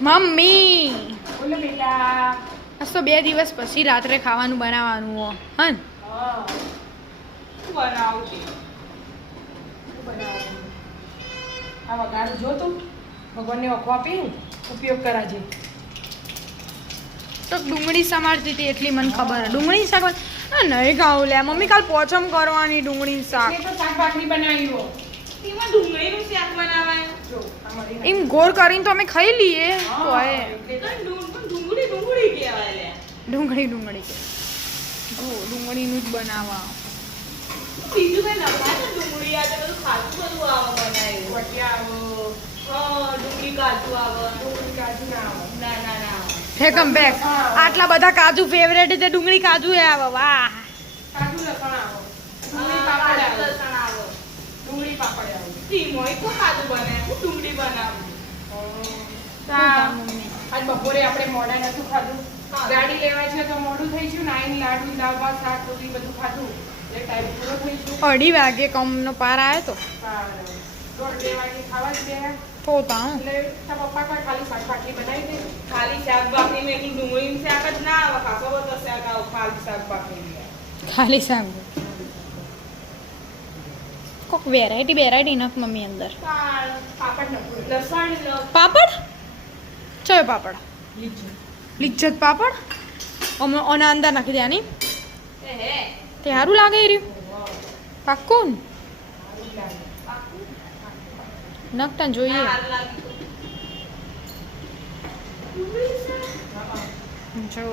Mummy! બોલો બેટા. આજ તો બે દિવસ પછી રાત્રે ખાવાનું બનાવવાનું હો. હન? બનાવું છે? આ વઘાર જો તું. ભગવાનને વખો આપી. ઉપયોગ કરાજે તો ડુંગળી સમારતી હતી એટલી મને ખબર ડુંગળી શાક નહીં ખાવું લે. મમ્મી કાલ પોચમ કરવાની ડુંગળી શાક. તો શાક ભાખરી બનાવી એમાં ડુંગળીનું શાક બનાવાય. જો એમ ગોળ કરીને તો અમે ખાઈ લઈએ. તો ડુંગ- ડુંગળી ડુંગળી કહેવાય લે. ડુંગળી ડુંગળી કે જો ડુંગળીનું જ બનાવવા બીજું કઈ નખાય ને ડુંગળી આ તો બધું ખાતું બધું આવે બનાવ્યું. વટિયા આવો, ડુંગળી કાજુ આવે. ડુંગળી કાજુ ના આવે. ના ના ના ફેકમ બેક આટલા બધા કાજુ ફેવરેટ છે ડુંગળી કાજુ એ આવે વાહ. કાજુ લસણ આવે. ડુંગળી પાપડ કાજુ આવો. લસણ આવે ડુંગળી પાપડ આવો. ટીમોય કાજુ બનાવે હું ડુંગળી બનાવું આજ બપોરે આપણે મોડા નતું ખાધું ગાડી લેવા છે તો મોડું થઈ ગયું નાઈન લાડુ દાળ શાક રોટલી બધું ખાધું એટલે ટાઈમ પૂરો થઈ ગયો અઢી વાગે કમનો પાર આવ્યો તો. દોઢ બે વાગે ખાવા જ ગયા પોતા એટલે તારા પપ્પા કોઈ ખાલી શાક ભાખરી બનાવી દે ખાલી શાક ભાખરી મેં ડુંગળીનું શાક જ ના આવે ખાસો બધો શાક આવે ખાલી શાક ભાખરી ખાલી શાક વેરાયટી વેરાયટી નખ મમ્મી અંદર પાપડ ચયો પાપડ લિજ્જત પાપડ અમે ઓના અંદર નાખી દેવાની તે સારું લાગે એ રહ્યું પાક્કું? નખતા જોઈએ હાર લાગી તો. ડુંગળી શાક? જો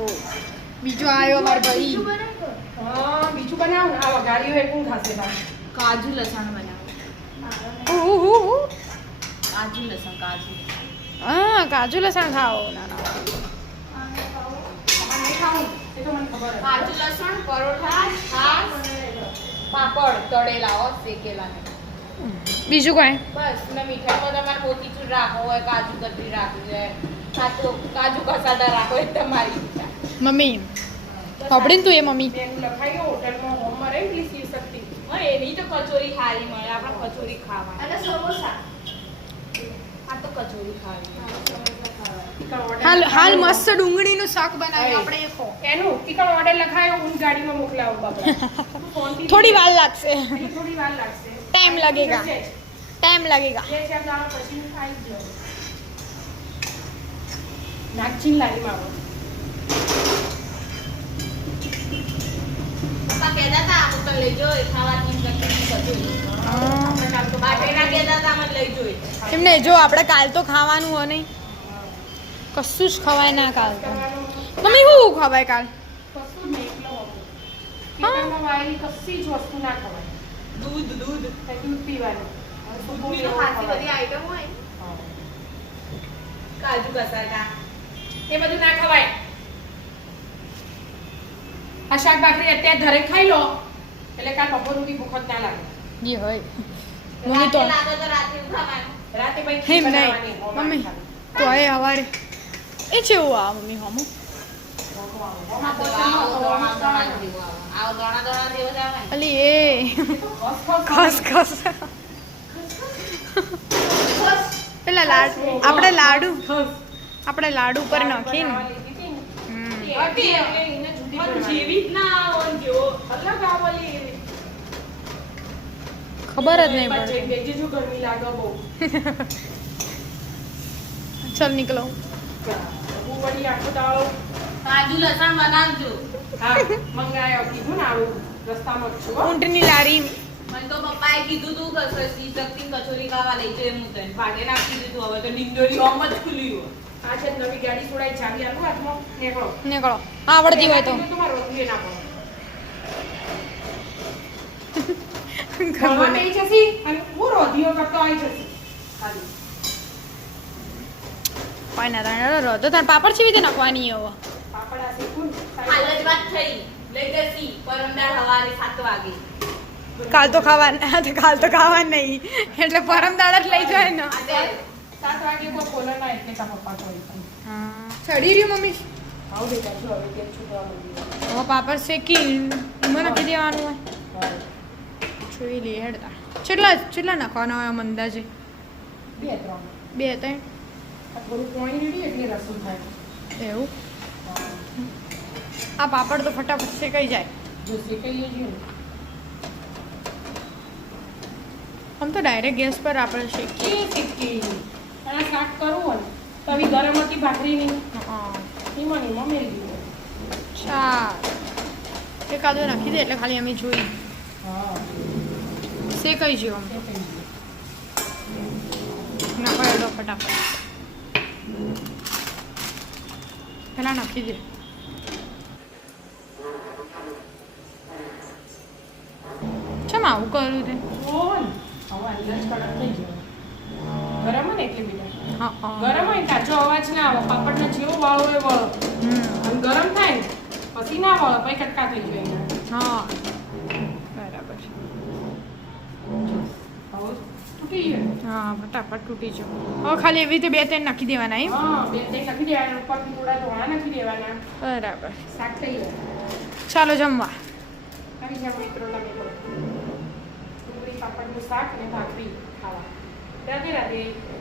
બીજો આવ્યો મારો ભાઈ હા બીજું બનાવ આ વઘારીઓ એ કોણ ખાશે કાજુ લસણ બનાવો ઉહુહુહુ. કાજુ લસણ કાજુ હા કાજુ લસણ ખાઓ. ના ના. એ. કાજુ લસણ પરોઠા છાશ પાપડ તળેલા શેકેલા બીજું કાંઈ? બસ ને મીઠાઈમાં તમારે મોતીચૂર રાખવો હોય કાજુ કતરી રાખવી કાજુ કાજુ કસાટા રાખો હોય તમારી ઈચ્છા. મમ્મી સાંભળી ને તું એ મમ્મી? લખાયું હોટલમાં હોમમાં રહી પેલી શિવ શક્તિ. હા એની તો કચોરી ખારી મળે આપણે કચોરી ખાવા અને સમોસા. હાલ હાલ મસ્ત ડુંગળીનું શાક બનાવ્યું. આપણે એનું ટીકણ ઓર્ડર લખાયો હું ગાડીમાં મોકલાવું બાબા થોડી વાર લાગશે. થોડી વાર લાગશે. ટાઈમ લાગેગા. ટાઈમ લાગેગા. જે છે આપણે પપ્પા કહેતા હતા આપણે લઈ લેજો ખાવાની બધું એમને જો આપણે કાલ તો ખાવાનું હોય નહીં. કશું જ ખવાય ના કાલ તો. મમ્મી શું ખવાય કાલ? દૂધ દૂધ. પીવાનું. કાજુ એ બધું ના ખવાય. આ શાક અત્યારે ઘરે ખાઈ લો. એટલે કાલ બપોર સુધી ભૂખ જ ના લાગે. જી હોય. મમ્મી તો હેમ નહીં મમ્મી તો એ હવારે. એ છે એવું આ મમ્મી હમો. અલી એ. ખસ ખસ. પેલા લાડુ આપણે લાડુ આપણે લાડુ પર નાખીને હતી ને. હમ. હતી એટલે એને જુદી પણ બનાવી. જેવી જ ના આવે ને જેવો અલગ આવલી એવી. ખબર જ નહીં પડે. જીજુ ગરમી લાગે બહુ. ચાલ નીકળો. હું વળી આખો દાળો કાજુ લસણ બનાવજો હા મંગાયો કીધું ને આવું રસ્તામાં છું ઊંટની લારી. મને તો પપ્પાએ કીધું તું કે શક્તિ કચોરી ખાવા લઈ જઈએ હું તને ભાગે નાખી દીધું હવે તો નિંદોરી ઓમ જ ખુલી હોય. આ છે નવી ગાડી છોડાઈ ચાવી આલું હાથમાં. નીકળો. નીકળો. આવડતી હોય તો. તમારો તમારે ના પડે. ખબર ખાવા નહીં. બેસી જશી અને હું રોધિયો કરતો આવી જશે ખાલી કોઈ ના તારે રહો તો તાર પાપડ છે રીતે નાખવાની હવે પાપડ આ શેકું હાલ જ વાત થઈ લઈ જશી પરમદાર હવારે 7 વાગે કાલ તો ખાવાના કાલ તો ખાવા નહીં એટલે પરમ દાડા જ લઈ જાય ને સાત વાગે કોઈ બોલે ના એટલે તારા પપ્પા તો હા ચડી રહ્યું મમ્મી આવું બેટા છું હવે કેમ છૂટવા માંડી હવે પાપડ શેકી મને કે દેવાનું હોય. જોઈ લઈએ હેડતા. કેટલા કેટલા નાખવાના હોય આમ અંદાજે? બે ત્રણ. બે ત્રણ? એવું? આ પાપડ તો ફટાફટ શેકાઈ જાય. જો શેકાઈ લેજો આમ તો ડાયરેક્ટ ગેસ પર આપણે શેકીએ. શીખી અને શાક કરવું હોય તો આવી ગરમ હતી ભાખરી નહીં હા. એમાં એમાં મેળવી ચાલ. એકાદો નાખી દે એટલે ખાલી અમે જોઈ. હા શેકાઈ ગયો. આમ શેકાઈ ગયું. નાખો દો ફટાફટ. પેલા નાખી દે. ચમ આવું કર્યું તે? ગરમ હોય ને એટલે ગરમ હોય કાચો અવાજ ના આવે પાપડને જેવો વાળો એ વાળો. હમ. અને ગરમ થાય ને પછી ના વાળો પછી કટકા થઈ જાય. હા. બરાબર છે. હા ફટાફટ તૂટી જાવ હવે ખાલી એવી રીતે બે ત્રણ નાખી દેવાના એમ? હા બે ત્રણ નાખી દેવાના ઉપરથી થોડા ધોણા નાખી દેવાના. બરાબર. શાક થઈ જાય ચાલો જમવા. જાવ મિત્રો ડુંગળી પાપડનું શાક ને ભાખરી ખાવા. રાધે રાધે.